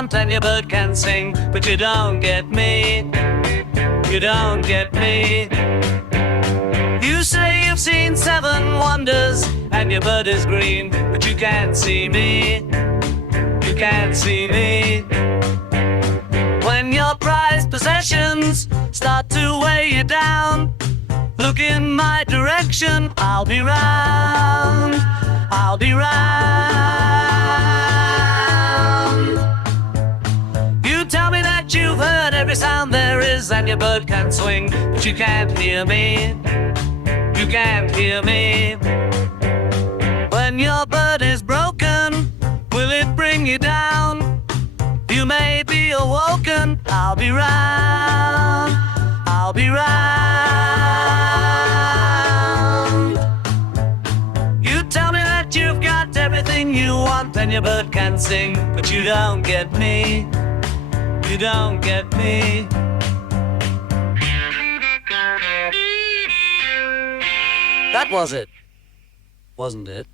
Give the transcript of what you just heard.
want and your bird can sing, but you don't get me. You don't get me. You say you've seen 7 wonders and your bird is green, but you can't see me. You can't see me. When your prized possessions start to weigh you down, look in my direction, I'll be round. I'll be round. You tell me that you've heard every sound there is and your bird can swing, but you can't hear me. You can't hear me. When your bird is broken, will it bring you down? You may be awoken, I'll be round. I'll be round. You tell me that you've got everything you want and your bird can sing, but you don't get me. You don't get me. That was it, wasn't it?